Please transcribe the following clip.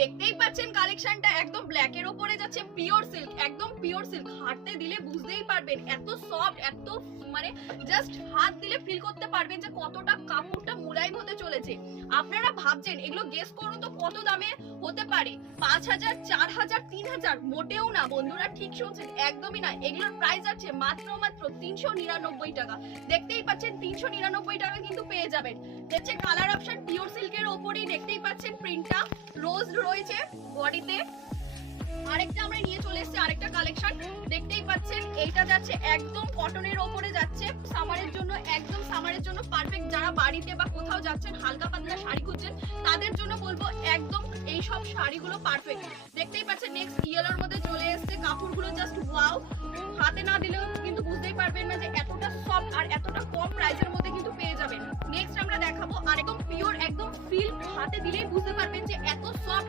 দেখতেই পাচ্ছেন কালেকশনটা একদম ব্ল্যাক এর উপরে যাচ্ছে, পিওর সিল্ক, একদম পিওর সিল্ক। হাতে দিলে বুঝতেই পারবেন এত সফট, এত মানে জাস্ট হাত দিলে ফিল করতে পারবেন যে কতটা কাপড়টা মুলায়ম হতে চলেছে। আপনারা ভাবছেন এগুলো গেস করুন তো কত দামে হতে পারে, 5,000, 4,000, 3,000? মোটেও না বন্ধুরা, ঠিক শুনছেন, একদমই না। এগুলোর প্রাইস আছে মাত্র 399 টাকা। দেখতেই পাচ্ছেন 399 টাকা কিন্তু পেয়ে যাবেন। দেখছে কালার অপশন পিওর সিল্কের ওপরেই, দেখতেই পাচ্ছেন প্রিন্টটা রোজ রয়েছে বডিতে। আরেকটা আমরা নিয়ে চলে এসেছি, আরেকটা কালেকশন দেখতেই পাচ্ছেন, এইটা যাচ্ছে একদম কটনের ওপরে যাচ্ছে, সামারের জন্য, একদম সামারের জন্য পারফেক্ট। যারা বাড়িতে বা কোথাও যাচ্ছেন হালকা পাতলা শাড়ি খুঁজছেন তাদের জন্য বলবো একদম এই সব শাড়িগুলো পারফেক্ট। দেখতেই পাচ্ছেন নেক্সট ইয়েলোর মধ্যে চলে এসেছে, কাপড়গুলো জাস্ট ওয়াও। হাতে না দিলেও কিন্তু বুঝতেই পারবেন না যে এতটা সফট আর এতটা কম প্রাইসের মধ্যে কিন্তু পেয়ে যাবেন। নেক্সট আমরা দেখাবো আর একদম পিওর, একদম ফিল, হাতে দিলেই বুঝতে পারবেন যে এত সফট